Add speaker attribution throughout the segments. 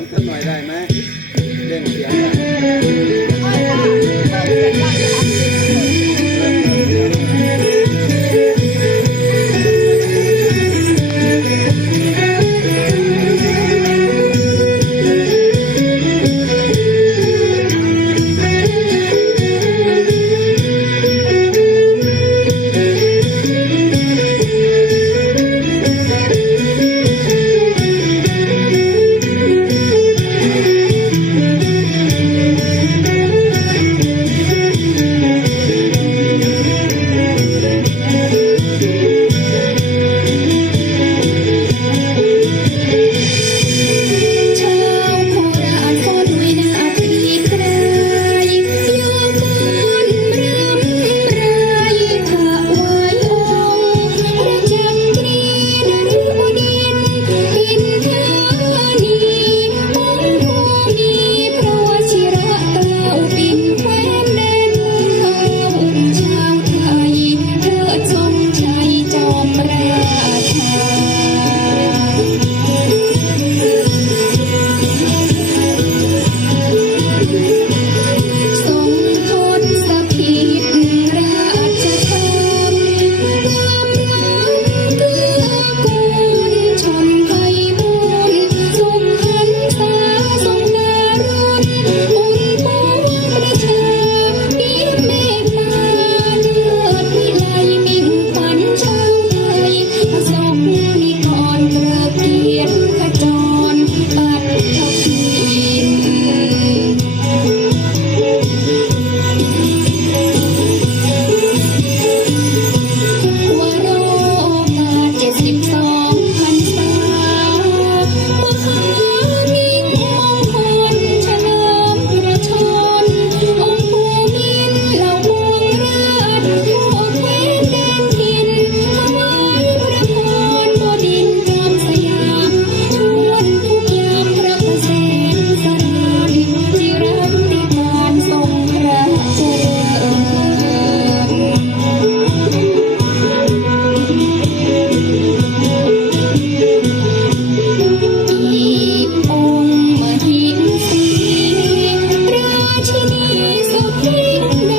Speaker 1: ียงสักหน่อยได้ไหมเล่นเสียง Thank oh,
Speaker 2: you.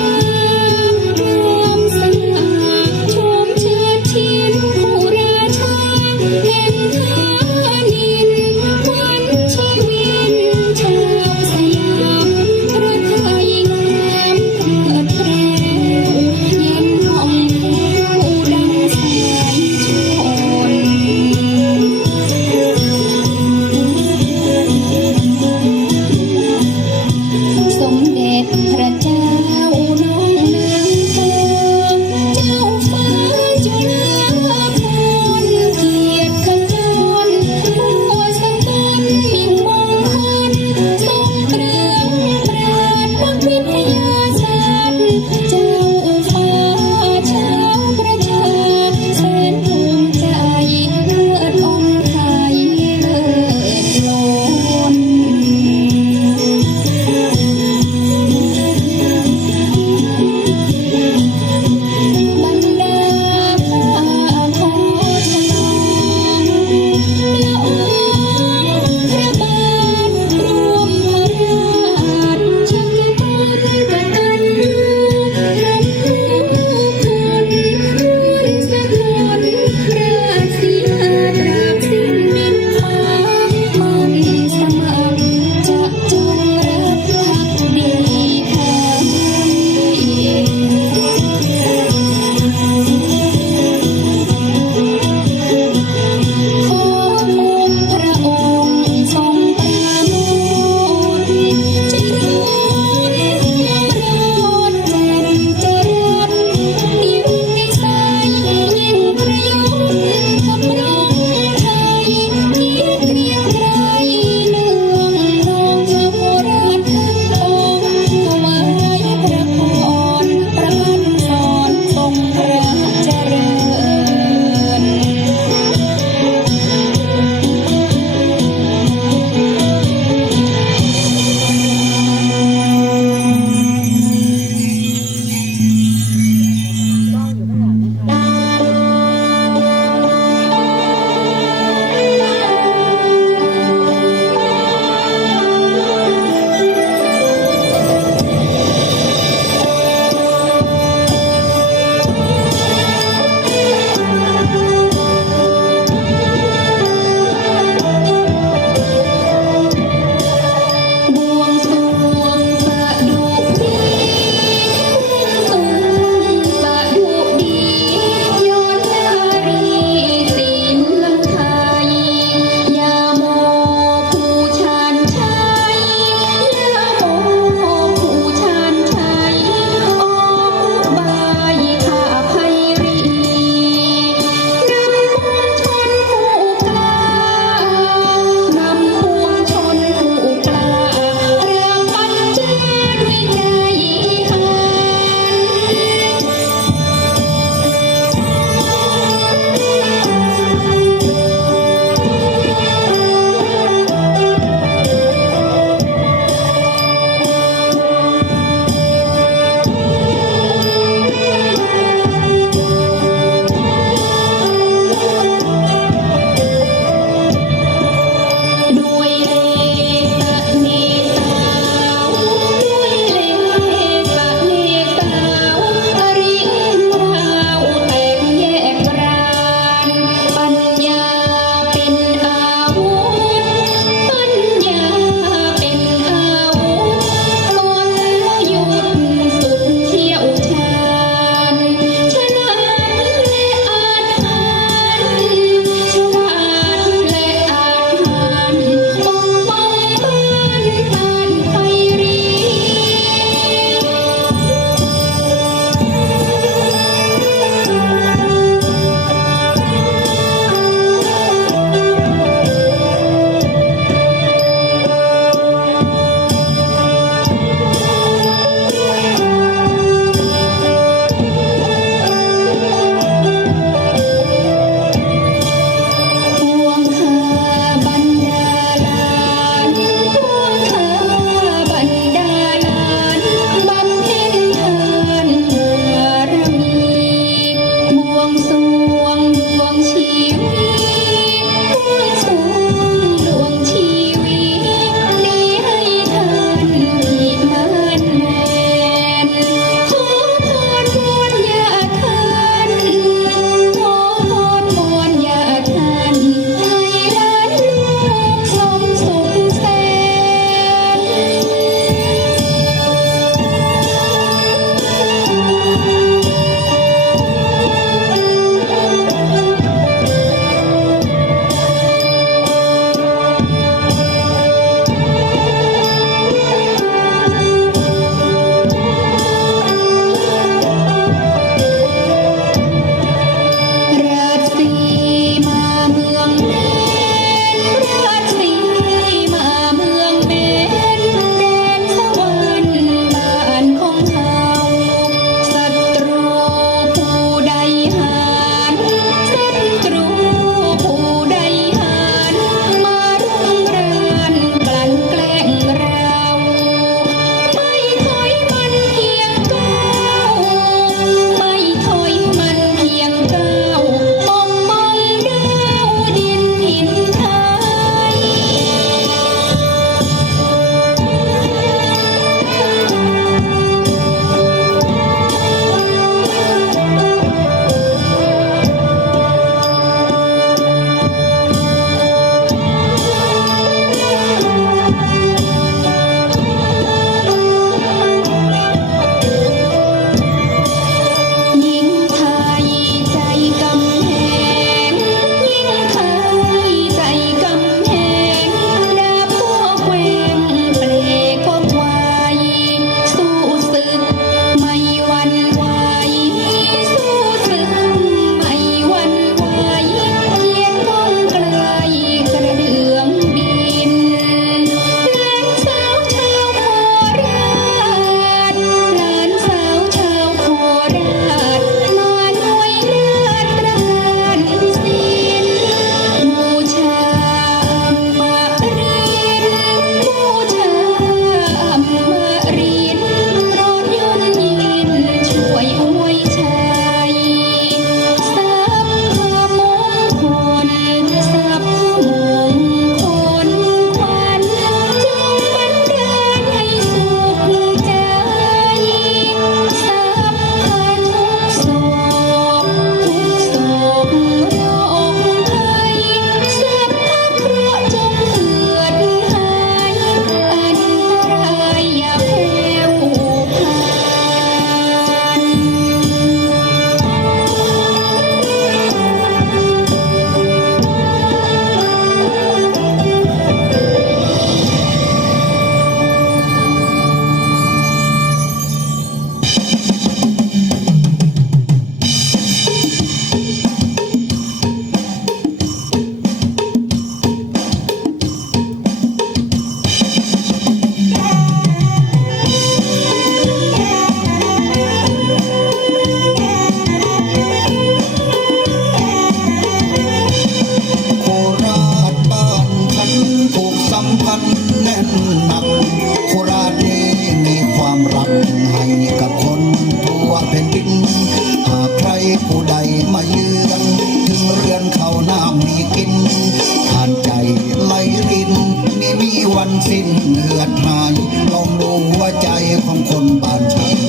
Speaker 1: วันสิ้นเหือดหายลองดูหัวใจของคนบ้านฉัน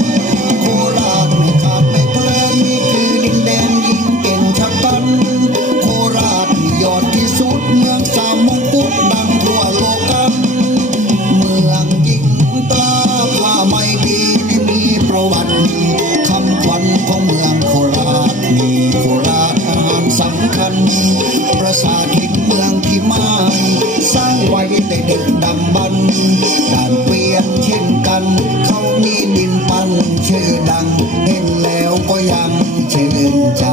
Speaker 1: กดำบรรพ์ด่านเปลี่ยนเช่นกัน เขามีดินปันชื่อดัง เห็นแล้วก็ยังชื่นใจ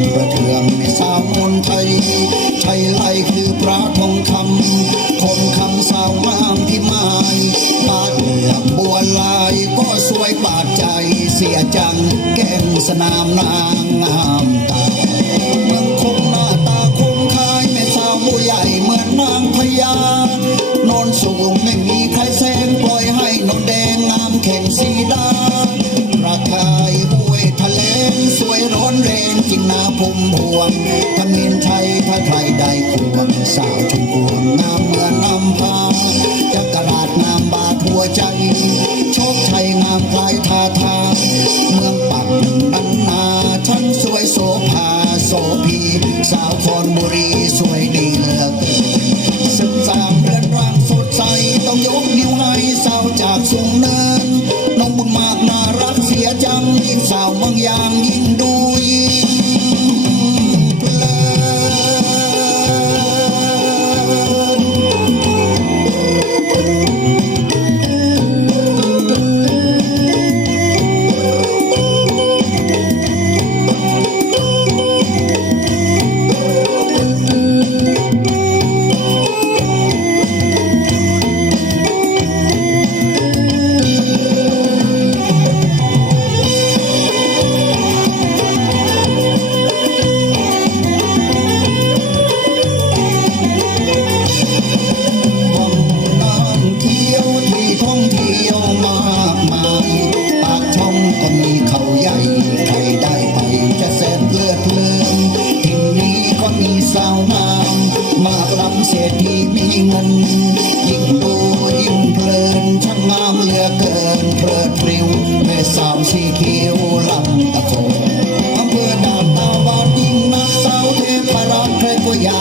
Speaker 1: ำประเทืองในสาวมนไทยไทยไลคือพระทองคำคนคำสาวงามพิมายปาดเหลือกบัวลายก็สวยปาดใจเสียจังแก้งสนามนางงามตา พุ่มพวงทมินไทยถ้าใครได้ควงสาวชมพวงงามเมือนนำพาจักราดงามบาดหัวใจโชคชัยงามคลายทาทาเมืองปักบันนาฉันสวยโสภาโสภีสาวคอนบุรีสวยดีเหลือเกินสึกสามเรือนร่างสดใสต้องยกนิ้วให้สาวจากสูงเนินน้องบุญมากน่ารักเสียจังยิ่งสาวเมืองยางยิ่งดูยิ่ง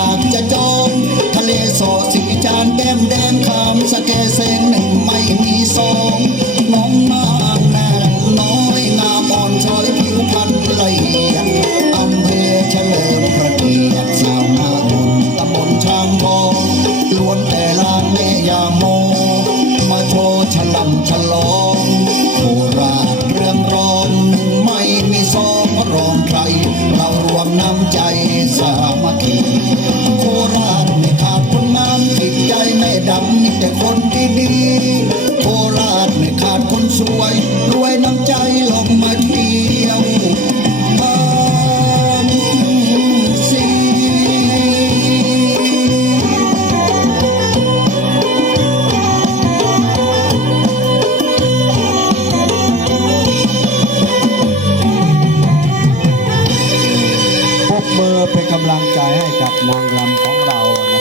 Speaker 1: ากจะจองทะเลสอดสีจานแก้มแดงคำสะแกเซนหนึ่งไม่มีสอง